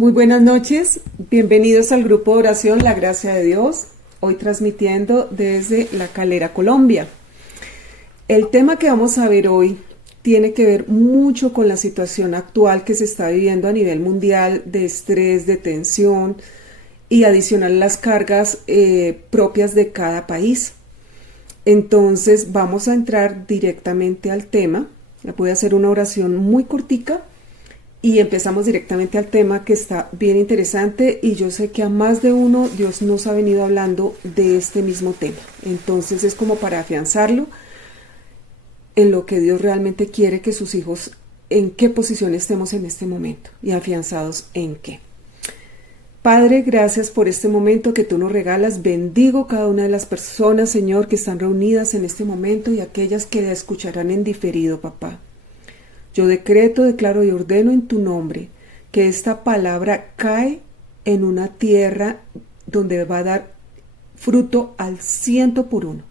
Muy buenas noches, bienvenidos al grupo de oración La Gracia de Dios, hoy transmitiendo desde La Calera, Colombia. El tema que vamos a ver hoy tiene que ver mucho con la situación actual que se está viviendo a nivel mundial de estrés, de tensión y adicional las cargas propias de cada país. Entonces vamos a entrar directamente al tema. Voy a hacer una oración muy cortica y empezamos directamente al tema que está bien interesante y yo sé que a más de uno Dios nos ha venido hablando de este mismo tema. Entonces es como para afianzarlo en lo que Dios realmente quiere que sus hijos, en qué posición estemos en este momento y afianzados en qué. Padre, gracias por este momento que tú nos regalas. Bendigo cada una de las personas, Señor, que están reunidas en este momento y aquellas que escucharán en diferido, papá. Yo decreto, declaro y ordeno en tu nombre que esta palabra cae en una tierra donde va a dar fruto al 100 por uno,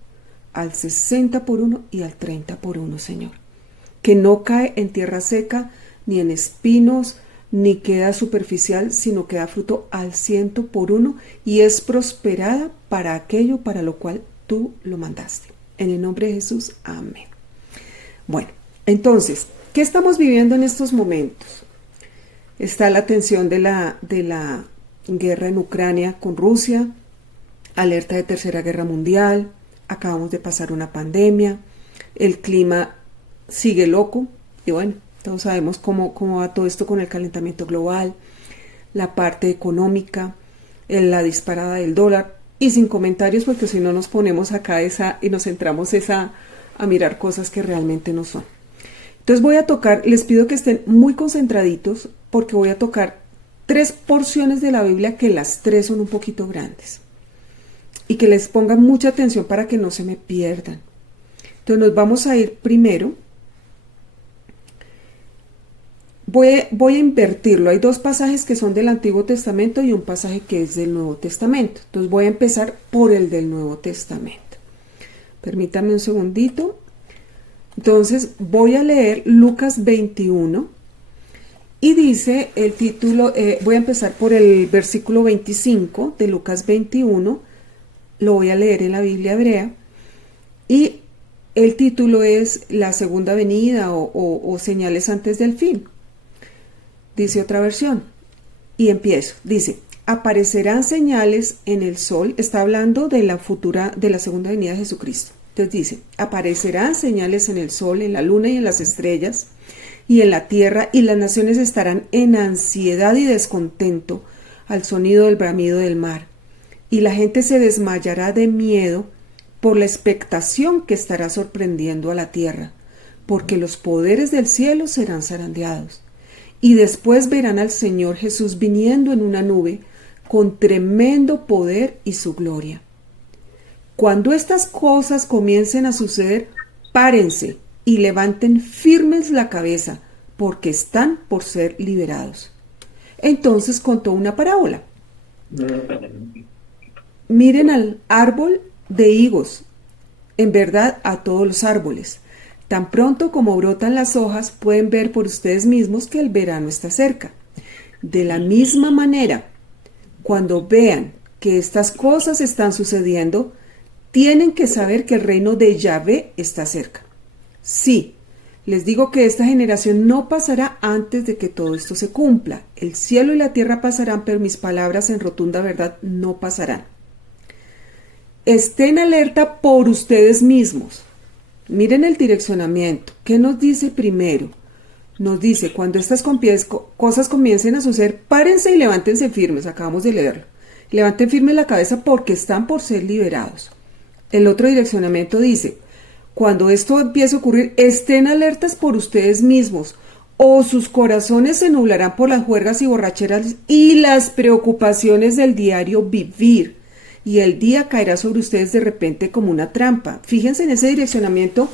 al 60 por uno y al 30 por uno, Señor. Que no cae en tierra seca, ni en espinos, ni queda superficial, sino que da fruto al 100 por uno y es prosperada para aquello para lo cual tú lo mandaste. En el nombre de Jesús, amén. Bueno, entonces, ¿qué estamos viviendo en estos momentos? Está la tensión de la guerra en Ucrania con Rusia, alerta de tercera guerra mundial, acabamos de pasar una pandemia, el clima sigue loco y bueno, todos sabemos cómo va todo esto con el calentamiento global, la parte económica, la disparada del dólar y sin comentarios porque si no nos ponemos acá y nos centramos a mirar cosas que realmente no son. Entonces voy a tocar, les pido que estén muy concentraditos porque voy a tocar 3 porciones de la Biblia que las 3 son un poquito grandes y que les pongan mucha atención para que no se me pierdan. Entonces nos vamos a ir primero, voy a invertirlo, hay 2 pasajes que son del Antiguo Testamento y un pasaje que es del Nuevo Testamento. Entonces voy a empezar por el del Nuevo Testamento. Permítanme un segundito. Entonces voy a leer Lucas 21 y dice el título, voy a empezar por el versículo 25 de Lucas 21, lo voy a leer en la Biblia hebrea y el título es La segunda venida o señales antes del fin. Dice otra versión y empiezo, dice, aparecerán señales en el sol, está hablando de la segunda venida de Jesucristo. Entonces dice, aparecerán señales en el sol, en la luna y en las estrellas y en la tierra, y las naciones estarán en ansiedad y descontento al sonido del bramido del mar, y la gente se desmayará de miedo por la expectación que estará sorprendiendo a la tierra, porque los poderes del cielo serán zarandeados, y después verán al Señor Jesús viniendo en una nube con tremendo poder y su gloria. Cuando estas cosas comiencen a suceder, párense y levanten firmes la cabeza, porque están por ser liberados. Entonces contó una parábola. Miren al árbol de higos, en verdad a todos los árboles. Tan pronto como brotan las hojas, pueden ver por ustedes mismos que el verano está cerca. De la misma manera, cuando vean que estas cosas están sucediendo, tienen que saber que el reino de Yahvé está cerca. Sí, les digo que esta generación no pasará antes de que todo esto se cumpla. El cielo y la tierra pasarán, pero mis palabras en rotunda verdad no pasarán. Estén alerta por ustedes mismos. Miren el direccionamiento. ¿Qué nos dice primero? Nos dice, cuando estas cosas comiencen a suceder, párense y levántense firmes. Acabamos de leerlo. Levanten firme la cabeza porque están por ser liberados. El otro direccionamiento dice, cuando esto empiece a ocurrir, estén alertas por ustedes mismos, o sus corazones se nublarán por las juergas y borracheras y las preocupaciones del diario vivir, y el día caerá sobre ustedes de repente como una trampa. Fíjense en ese direccionamiento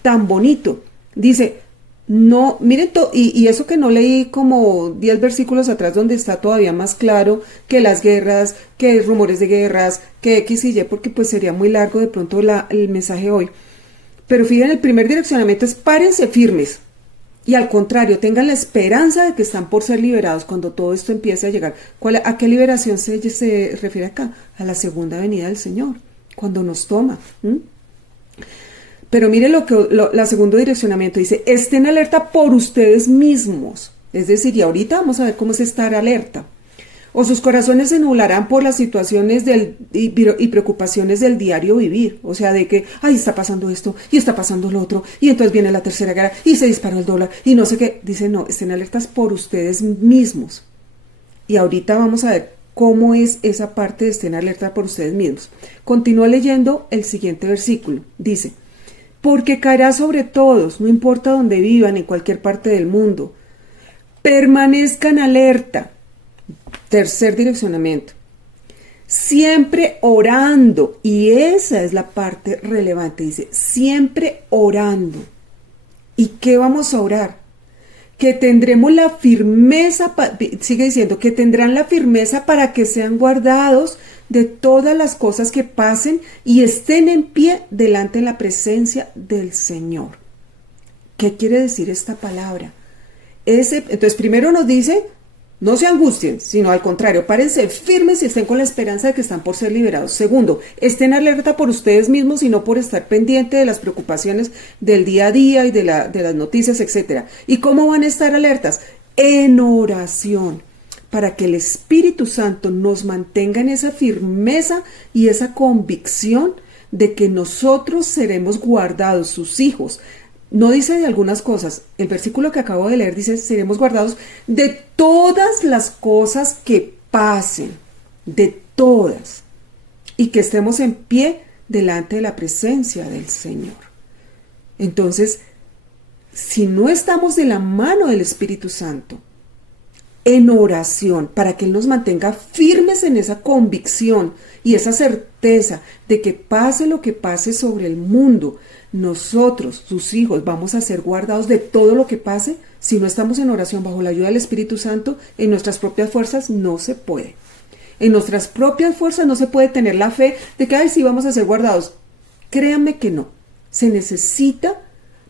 tan bonito. Dice, no, miren, y eso que no leí como 10 versículos atrás donde está todavía más claro que las guerras, que rumores de guerras, que X y Y, porque pues sería muy largo de pronto el mensaje hoy. Pero fíjense, el primer direccionamiento es párense firmes. Y al contrario, tengan la esperanza de que están por ser liberados cuando todo esto empiece a llegar. ¿A qué liberación se refiere acá? A la segunda venida del Señor, cuando nos toma. Pero mire la segundo direccionamiento dice, estén alerta por ustedes mismos. Es decir, y ahorita vamos a ver cómo es estar alerta. O sus corazones se nublarán por las situaciones y preocupaciones del diario vivir. O sea, de que, ay, está pasando esto, y está pasando lo otro, y entonces viene la tercera guerra, y se disparó el dólar, y no sé qué. Dice, no, estén alertas por ustedes mismos. Y ahorita vamos a ver cómo es esa parte de estén alertas por ustedes mismos. Continúa leyendo el siguiente versículo. Dice, porque caerá sobre todos, no importa dónde vivan, en cualquier parte del mundo. Permanezcan alerta. Tercer direccionamiento. Siempre orando. Y esa es la parte relevante. Dice, siempre orando. ¿Y qué vamos a orar? Que tendremos la firmeza, sigue diciendo, que tendrán la firmeza para que sean guardados de todas las cosas que pasen y estén en pie delante de la presencia del Señor. ¿Qué quiere decir esta palabra? Entonces, primero nos dice, no se angustien, sino al contrario, párense firmes y estén con la esperanza de que están por ser liberados. Segundo, estén alerta por ustedes mismos y no por estar pendiente de las preocupaciones del día a día y de las noticias, etc. ¿Y cómo van a estar alertas? En oración, para que el Espíritu Santo nos mantenga en esa firmeza y esa convicción de que nosotros seremos guardados, sus hijos. No dice de algunas cosas, el versículo que acabo de leer dice, seremos guardados de todas las cosas que pasen, de todas, y que estemos en pie delante de la presencia del Señor. Entonces, si no estamos de la mano del Espíritu Santo, en oración, para que Él nos mantenga firmes en esa convicción y esa certeza de que pase lo que pase sobre el mundo, nosotros, sus hijos, vamos a ser guardados de todo lo que pase. Si no estamos en oración bajo la ayuda del Espíritu Santo, en nuestras propias fuerzas no se puede. En nuestras propias fuerzas no se puede tener la fe de que, ay, sí, vamos a ser guardados. Créanme que no. Se necesita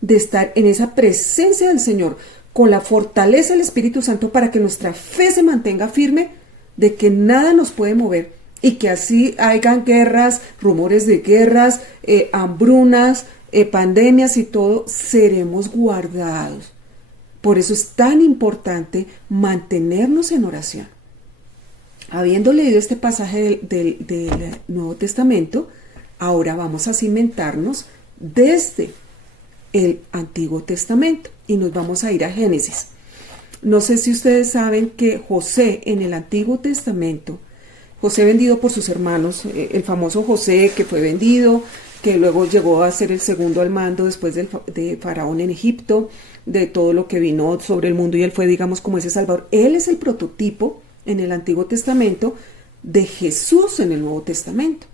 de estar en esa presencia del Señor, con la fortaleza del Espíritu Santo, para que nuestra fe se mantenga firme de que nada nos puede mover y que así hayan guerras, rumores de guerras, hambrunas, pandemias y todo, seremos guardados. Por eso es tan importante mantenernos en oración. Habiendo leído este pasaje del Nuevo Testamento, ahora vamos a cimentarnos desde el Antiguo Testamento y nos vamos a ir a Génesis. No sé si ustedes saben que José en el Antiguo Testamento, José vendido por sus hermanos, el famoso José que fue vendido, que luego llegó a ser el segundo al mando después de Faraón en Egipto, de todo lo que vino sobre el mundo, y él fue, digamos, como ese Salvador. Él es el prototipo en el Antiguo Testamento de Jesús en el Nuevo Testamento,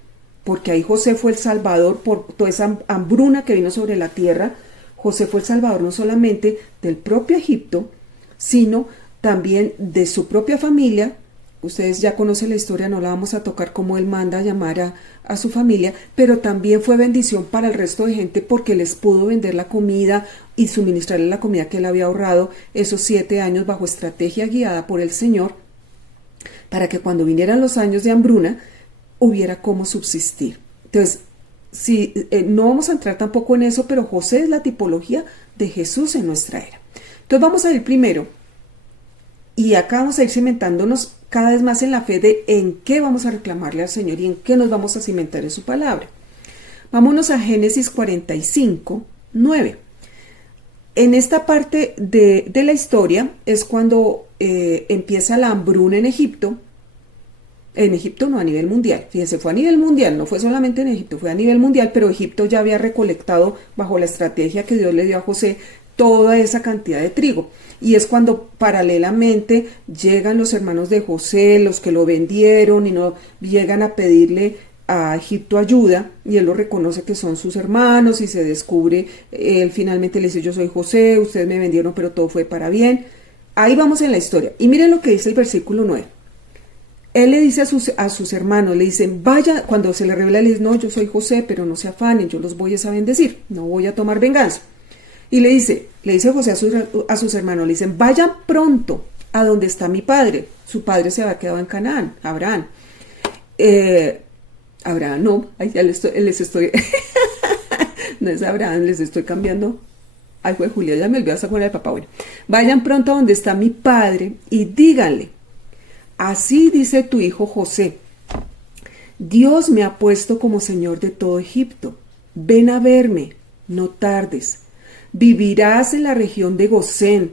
porque ahí José fue el Salvador por toda esa hambruna que vino sobre la tierra. José fue el Salvador no solamente del propio Egipto, sino también de su propia familia. Ustedes ya conocen la historia, no la vamos a tocar, como él manda a llamar a su familia, pero también fue bendición para el resto de gente porque les pudo vender la comida y suministrarle la comida que él había ahorrado esos 7 años bajo estrategia guiada por el Señor, para que cuando vinieran los años de hambruna hubiera cómo subsistir. Entonces, no vamos a entrar tampoco en eso, pero José es la tipología de Jesús en nuestra era. Entonces vamos a ir primero, y acá vamos a ir cimentándonos cada vez más en la fe de en qué vamos a reclamarle al Señor y en qué nos vamos a cimentar en su palabra. Vámonos a Génesis 45, 9. En esta parte de la historia es cuando empieza la hambruna en Egipto. En Egipto no, a nivel mundial. Fíjense, fue a nivel mundial, no fue solamente en Egipto, fue a nivel mundial, pero Egipto ya había recolectado bajo la estrategia que Dios le dio a José toda esa cantidad de trigo. Y es cuando paralelamente llegan los hermanos de José, los que lo vendieron, y no llegan a pedirle a Egipto ayuda, y él lo reconoce que son sus hermanos, y se descubre, él finalmente le dice, yo soy José, ustedes me vendieron, pero todo fue para bien. Ahí vamos en la historia. Y miren lo que dice el versículo 9. Él le dice a sus hermanos, le dicen, vaya, cuando se le revela, le dice, no, yo soy José, pero no se afanen, yo los voy a bendecir, no voy a tomar venganza. Y le dice, Le dice José a sus hermanos, le dicen, vayan pronto a donde está mi padre. Su padre se había quedado en Canaán, Abraham. Abraham, no, ahí ya les estoy no es Abraham, les estoy cambiando. Ay, fue Julia, ya me olvidé esa cuál de papá. Bueno, vayan pronto a donde está mi padre y díganle, así dice tu hijo José, Dios me ha puesto como señor de todo Egipto. Ven a verme, no tardes. Vivirás en la región de Gosén,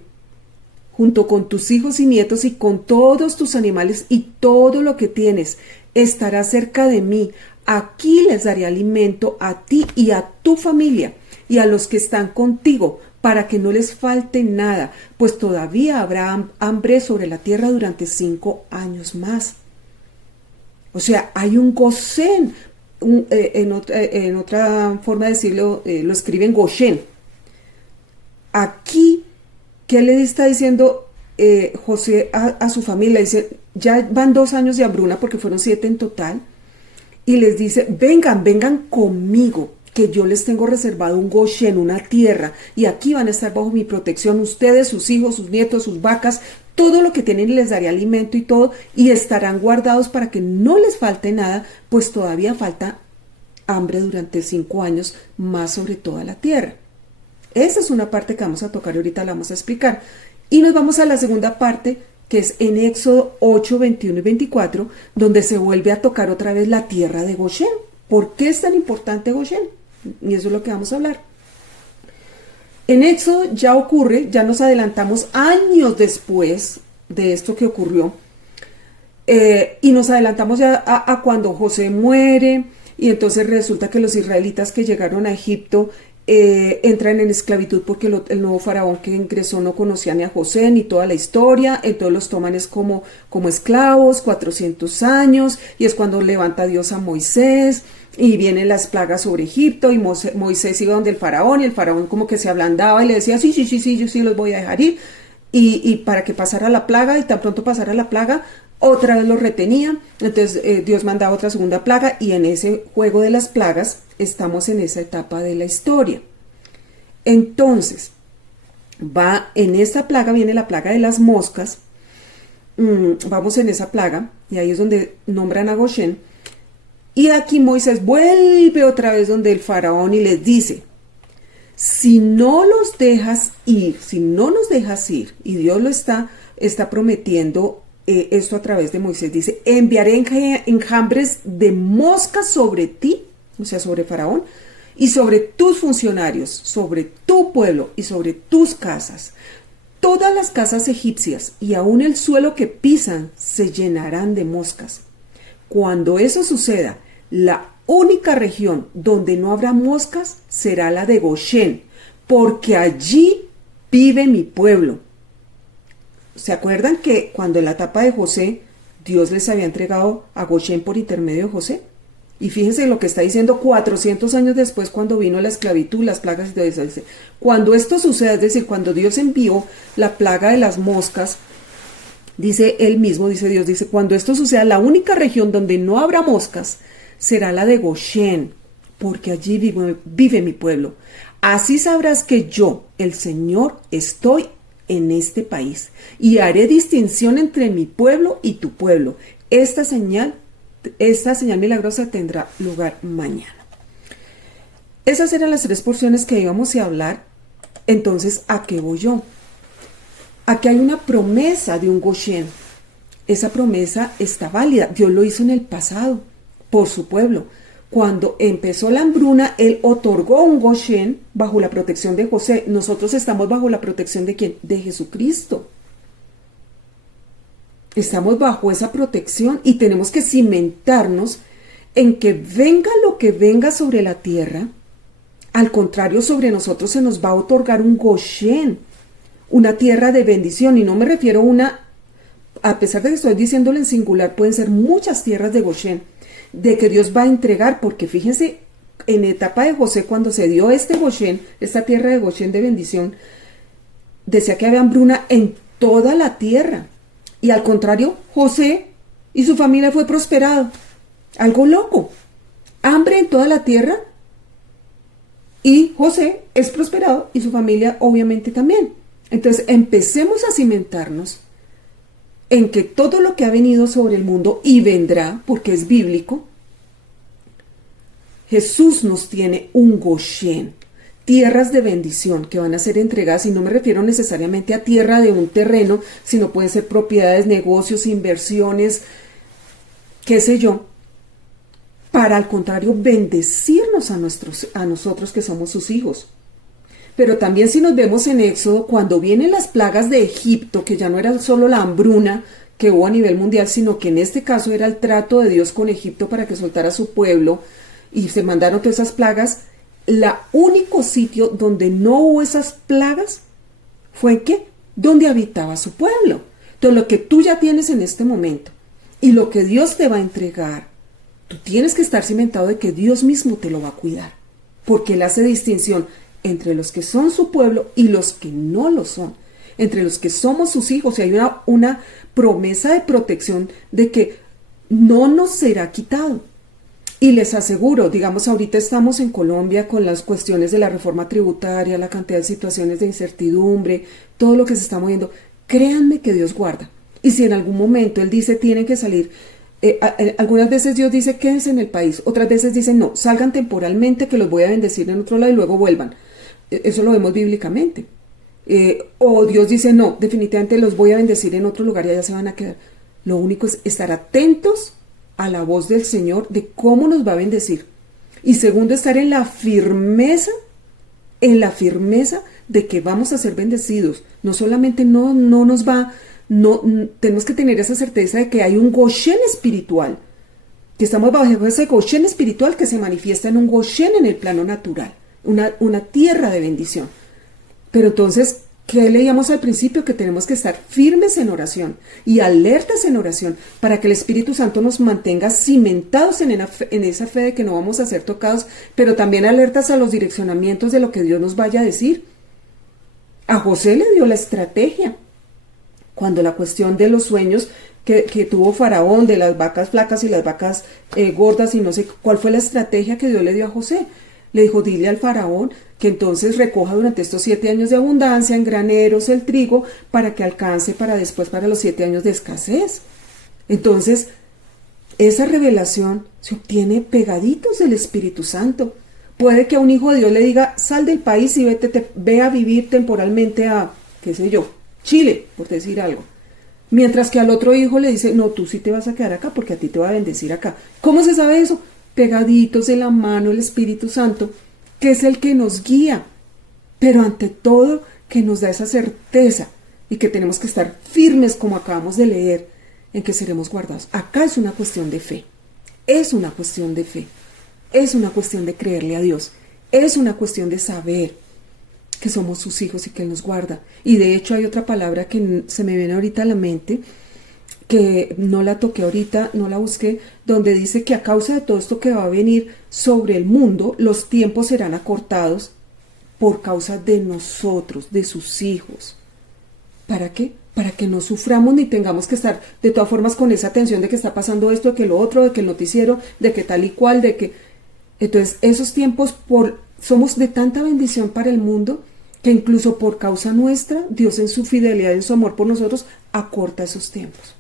junto con tus hijos y nietos y con todos tus animales y todo lo que tienes. Estarás cerca de mí. Aquí les daré alimento a ti y a tu familia y a los que están contigo, para que no les falte nada, pues todavía habrá hambre sobre la tierra durante 5 años más. O sea, hay un Gosén. En otra forma de decirlo, lo escriben Goshen. Aquí, ¿qué le está diciendo José a su familia? Dice, ya van 2 años de hambruna porque fueron 7 en total. Y les dice, vengan conmigo, que yo les tengo reservado un Goshen, una tierra. Y aquí van a estar bajo mi protección ustedes, sus hijos, sus nietos, sus vacas. Todo lo que tienen les daré alimento y todo. Y estarán guardados para que no les falte nada, pues todavía falta hambre durante 5 años más sobre toda la tierra. Esa es una parte que vamos a tocar y ahorita la vamos a explicar. Y nos vamos a la segunda parte, que es en Éxodo 8, 21 y 24, donde se vuelve a tocar otra vez la tierra de Goshen. ¿Por qué es tan importante Goshen? Y eso es lo que vamos a hablar. En Éxodo ya ocurre, ya nos adelantamos años después de esto que ocurrió, y nos adelantamos ya a cuando José muere, y entonces resulta que los israelitas que llegaron a Egipto entran en esclavitud porque el nuevo faraón que ingresó no conocía ni a José ni toda la historia, entonces los toman como esclavos, 400 años, y es cuando levanta Dios a Moisés, y vienen las plagas sobre Egipto, y Moisés iba donde el faraón, y el faraón como que se ablandaba y le decía, sí, yo sí los voy a dejar ir, y para que pasara la plaga, y tan pronto pasara la plaga, otra vez los retenía. Entonces Dios mandaba otra segunda plaga, y en ese juego de las plagas estamos en esa etapa de la historia. Entonces en esta plaga viene la plaga de las moscas. Vamos en esa plaga, y ahí es donde nombran a Goshen, y aquí Moisés vuelve otra vez donde el faraón y les dice, si no los dejas ir, si no nos dejas ir, y Dios lo está prometiendo esto a través de Moisés, dice, enviaré enjambres de moscas sobre ti, o sea, sobre Faraón, y sobre tus funcionarios, sobre tu pueblo y sobre tus casas. Todas las casas egipcias y aún el suelo que pisan se llenarán de moscas. Cuando eso suceda, la única región donde no habrá moscas será la de Goshen, porque allí vive mi pueblo. ¿Se acuerdan que cuando en la etapa de José, Dios les había entregado a Goshen por intermedio de José? Y fíjense lo que está diciendo 400 años después, cuando vino la esclavitud, las plagas y todo eso. Dice, cuando esto suceda, es decir, cuando Dios envió la plaga de las moscas, dice él mismo, dice Dios, dice, cuando esto suceda, la única región donde no habrá moscas será la de Goshen, porque allí vive mi pueblo. Así sabrás que yo, el Señor, estoy en este país, y haré distinción entre mi pueblo y tu pueblo. Esta señal milagrosa tendrá lugar mañana. Esas eran las 3 porciones que íbamos a hablar. Entonces, ¿a qué voy yo? Aquí hay una promesa de un Goshen. Esa promesa está válida. Dios lo hizo en el pasado por su pueblo. Cuando empezó la hambruna, Él otorgó un Goshen bajo la protección de José. Nosotros estamos bajo la protección ¿de quién? De Jesucristo. Estamos bajo esa protección y tenemos que cimentarnos en que venga lo que venga sobre la tierra. Al contrario, sobre nosotros se nos va a otorgar un Goshen, una tierra de bendición. Y no me refiero a pesar de que estoy diciéndolo en singular, pueden ser muchas tierras de Goshen, de que Dios va a entregar, porque fíjense, en etapa de José, cuando se dio este Goshen, esta tierra de Goshen de bendición, decía que había hambruna en toda la tierra. Y al contrario, José y su familia fue prosperado. Algo loco. Hambre en toda la tierra Y José es prosperado y su familia obviamente también. Entonces empecemos a cimentarnos en que todo lo que ha venido sobre el mundo y vendrá, porque es bíblico, Jesús nos tiene un Goshen, tierras de bendición que van a ser entregadas, y no me refiero necesariamente a tierra de un terreno, sino pueden ser propiedades, negocios, inversiones, qué sé yo, para al contrario bendecirnos a nosotros que somos sus hijos. Pero también si nos vemos en Éxodo, cuando vienen las plagas de Egipto, que ya no era solo la hambruna que hubo a nivel mundial, sino que en este caso era el trato de Dios con Egipto para que soltara a su pueblo, y se mandaron todas esas plagas, el único sitio donde no hubo esas plagas fue ¿qué? Donde habitaba su pueblo. Entonces lo que tú ya tienes en este momento y lo que Dios te va a entregar, tú tienes que estar cimentado de que Dios mismo te lo va a cuidar, porque Él hace distinción entre los que son su pueblo y los que no lo son, entre los que somos sus hijos, y hay una promesa de protección de que no nos será quitado. Y les aseguro, digamos, ahorita estamos en Colombia con las cuestiones de la reforma tributaria, la cantidad de situaciones de incertidumbre, todo lo que se está moviendo. Créanme que Dios guarda. Y si en algún momento Él dice tienen que salir, algunas veces Dios dice quédense en el país, otras veces dice no, salgan temporalmente que los voy a bendecir en otro lado y luego vuelvan. Eso lo vemos bíblicamente. O Dios dice no, definitivamente los voy a bendecir en otro lugar y allá se van a quedar. Lo único es estar atentos a la voz del Señor de cómo nos va a bendecir. Y segundo, estar en la firmeza de que vamos a ser bendecidos. No solamente no nos va, no tenemos que tener esa certeza de que hay un Goshen espiritual, que estamos bajo ese Goshen espiritual que se manifiesta en un Goshen en el plano natural, una tierra de bendición. Pero entonces, ¿qué leíamos al principio? Que tenemos que estar firmes en oración y alertas en oración para que el Espíritu Santo nos mantenga cimentados en esa fe de que no vamos a ser tocados, pero también alertas a los direccionamientos de lo que Dios nos vaya a decir. A José le dio la estrategia cuando la cuestión de los sueños que tuvo Faraón, de las vacas flacas y las vacas gordas, y no sé cuál fue la estrategia que Dios le dio a José. Le dijo, dile al Faraón que entonces recoja durante estos 7 años de abundancia en graneros el trigo para que alcance para después, para los 7 años de escasez. Entonces, esa revelación se obtiene pegaditos del Espíritu Santo. Puede que a un hijo de Dios le diga, sal del país y ve a vivir temporalmente a, qué sé yo, Chile, por decir algo. Mientras que al otro hijo le dice, no, tú sí te vas a quedar acá porque a ti te va a bendecir acá. ¿Cómo se sabe eso? Pegaditos de la mano el Espíritu Santo, que es el que nos guía, pero ante todo que nos da esa certeza y que tenemos que estar firmes, como acabamos de leer, en que seremos guardados. Acá es una cuestión de fe, es una cuestión de fe, es una cuestión de creerle a Dios, es una cuestión de saber que somos sus hijos y que Él nos guarda. Y de hecho hay otra palabra que se me viene ahorita a la mente, que no la toqué ahorita, no la busqué, donde dice que a causa de todo esto que va a venir sobre el mundo, los tiempos serán acortados por causa de nosotros, de sus hijos. ¿Para qué? Para que no suframos ni tengamos que estar de todas formas con esa tensión de que está pasando esto, de que lo otro, de que el noticiero, de que tal y cual, de que... Entonces esos tiempos somos de tanta bendición para el mundo que incluso por causa nuestra, Dios en su fidelidad, en su amor por nosotros, acorta esos tiempos.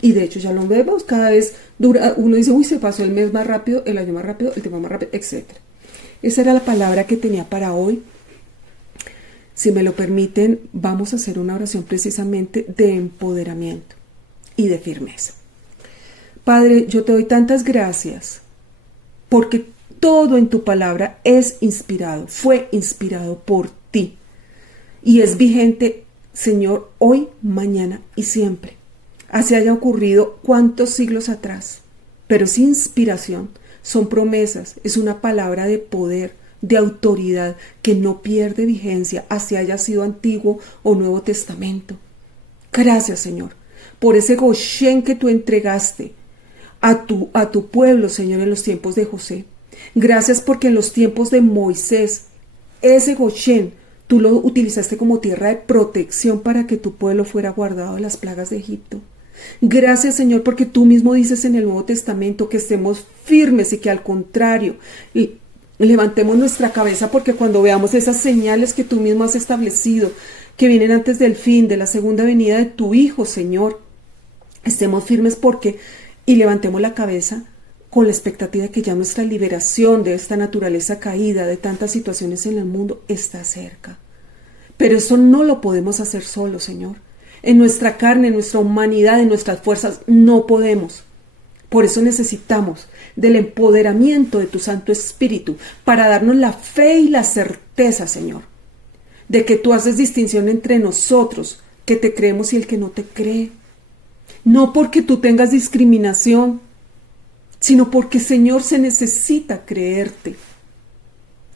Y de hecho ya lo vemos, cada vez dura, uno dice, uy, se pasó el mes más rápido, el año más rápido, el tiempo más rápido, etc. Esa era la palabra que tenía para hoy. Si me lo permiten, vamos a hacer una oración precisamente de empoderamiento y de firmeza. Padre, yo te doy tantas gracias porque todo en tu palabra es inspirado, fue inspirado por ti y es vigente, Señor, hoy, mañana y siempre. Así haya ocurrido cuántos siglos atrás, pero es inspiración, son promesas, es una palabra de poder, de autoridad que no pierde vigencia, así haya sido Antiguo o Nuevo Testamento. Gracias, Señor, por ese Goshen que tú entregaste a tu pueblo, Señor, en los tiempos de José. Gracias porque en los tiempos de Moisés, ese Goshen, tú lo utilizaste como tierra de protección para que tu pueblo fuera guardado de las plagas de Egipto. Gracias, Señor, porque tú mismo dices en el Nuevo Testamento que estemos firmes y que al contrario, Levantemos nuestra cabeza, porque cuando veamos esas señales que tú mismo has establecido, que vienen antes del fin, de la segunda venida de tu Hijo, Señor, estemos firmes y levantemos la cabeza con la expectativa de que ya nuestra liberación de esta naturaleza caída, de tantas situaciones en el mundo, está cerca. Pero eso no lo podemos hacer solos, Señor. En nuestra carne, en nuestra humanidad, en nuestras fuerzas, no podemos. Por eso necesitamos del empoderamiento de tu Santo Espíritu para darnos la fe y la certeza, Señor, de que tú haces distinción entre nosotros, que te creemos y el que no te cree. No porque tú tengas discriminación, sino porque, Señor, se necesita creerte.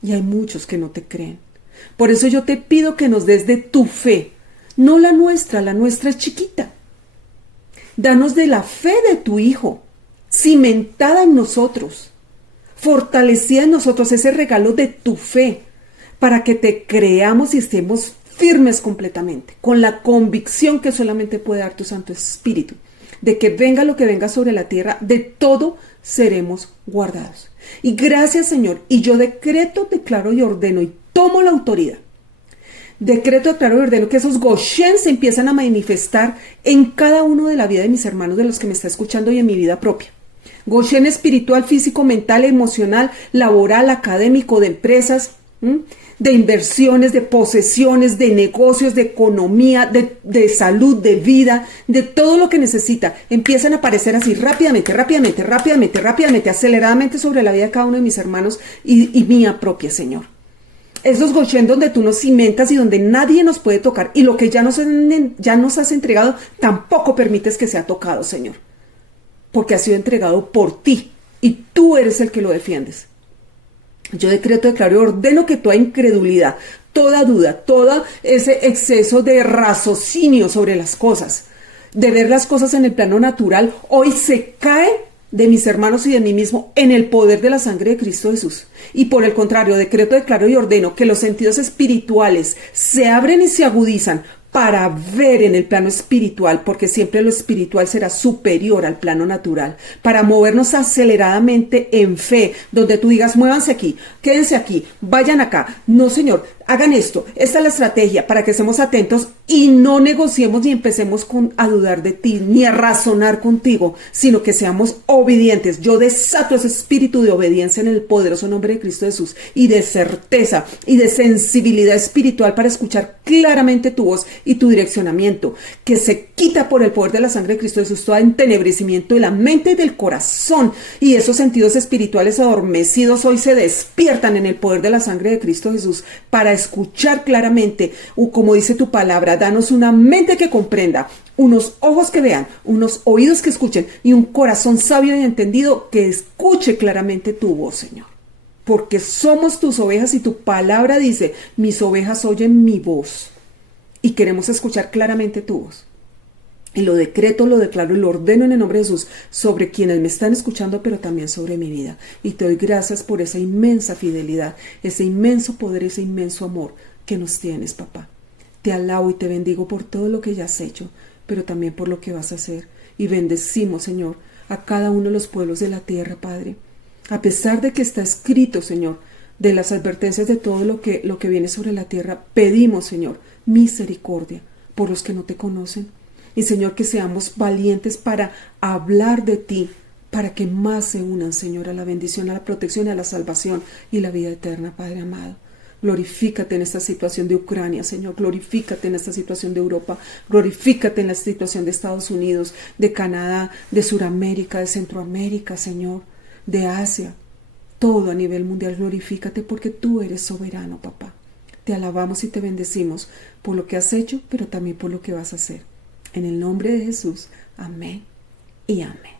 Y hay muchos que no te creen. Por eso yo te pido que nos des de tu fe, no la nuestra es chiquita. Danos de la fe de tu Hijo, cimentada en nosotros, fortalecida en nosotros, ese regalo de tu fe, para que te creamos y estemos firmes completamente, con la convicción que solamente puede dar tu Santo Espíritu, de que venga lo que venga sobre la tierra, de todo seremos guardados. Y gracias, Señor, y yo decreto, declaro y ordeno y tomo la autoridad. Decreto, declaro y ordeno que esos Goshen se empiezan a manifestar en cada uno de la vida de mis hermanos, de los que me está escuchando, y en mi vida propia. Goshen espiritual, físico, mental, emocional, laboral, académico, de empresas, de inversiones, de posesiones, de negocios, de economía, de salud, de vida, de todo lo que necesita. Empiezan a aparecer así rápidamente, aceleradamente sobre la vida de cada uno de mis hermanos y mía propia, Señor. Esos Goshen donde tú nos cimentas y donde nadie nos puede tocar, y lo que ya nos has entregado tampoco permites que sea tocado, Señor, porque ha sido entregado por ti y tú eres el que lo defiendes. Yo decreto, declaro y ordeno que toda incredulidad, toda duda, todo ese exceso de raciocinio sobre las cosas, de ver las cosas en el plano natural, hoy se cae de mis hermanos y de mí mismo en el poder de la sangre de Cristo Jesús. Y por el contrario, decreto, declaro y ordeno que los sentidos espirituales se abren y se agudizan para ver en el plano espiritual, porque siempre lo espiritual será superior al plano natural, para movernos aceleradamente en fe, donde tú digas, muévanse aquí, quédense aquí, vayan acá. No, Señor, hagan esto, esta es la estrategia, para que estemos atentos y no negociemos ni empecemos a dudar de ti, ni a razonar contigo, sino que seamos obedientes. Yo desato ese espíritu de obediencia en el poderoso nombre de Cristo Jesús, y de certeza y de sensibilidad espiritual para escuchar claramente tu voz y tu direccionamiento, que se quita por el poder de la sangre de Cristo Jesús todo entenebrecimiento de la mente y del corazón, y esos sentidos espirituales adormecidos hoy se despiertan en el poder de la sangre de Cristo Jesús para escuchar claramente, como dice tu palabra. Danos una mente que comprenda, unos ojos que vean, unos oídos que escuchen y un corazón sabio y entendido que escuche claramente tu voz, Señor, porque somos tus ovejas y tu palabra dice, mis ovejas oyen mi voz. Y queremos escuchar claramente tu voz. Y lo decreto, lo declaro y lo ordeno en el nombre de Jesús sobre quienes me están escuchando, pero también sobre mi vida. Y te doy gracias por esa inmensa fidelidad, ese inmenso poder, ese inmenso amor que nos tienes, papá. Te alabo y te bendigo por todo lo que ya has hecho, pero también por lo que vas a hacer. Y bendecimos, Señor, a cada uno de los pueblos de la tierra, Padre. A pesar de que está escrito, Señor, de las advertencias de todo lo que viene sobre la tierra, pedimos, Señor, misericordia por los que no te conocen. Y, Señor, que seamos valientes para hablar de ti, para que más se unan, Señor, a la bendición, a la protección, a la salvación y la vida eterna, Padre amado. Glorifícate en esta situación de Ucrania, Señor. Glorifícate en esta situación de Europa. Glorifícate en la situación de Estados Unidos, de Canadá, de Suramérica, de Centroamérica, Señor, de Asia. Todo a nivel mundial, glorifícate porque tú eres soberano, papá. Te alabamos y te bendecimos por lo que has hecho, pero también por lo que vas a hacer. En el nombre de Jesús, amén y amén.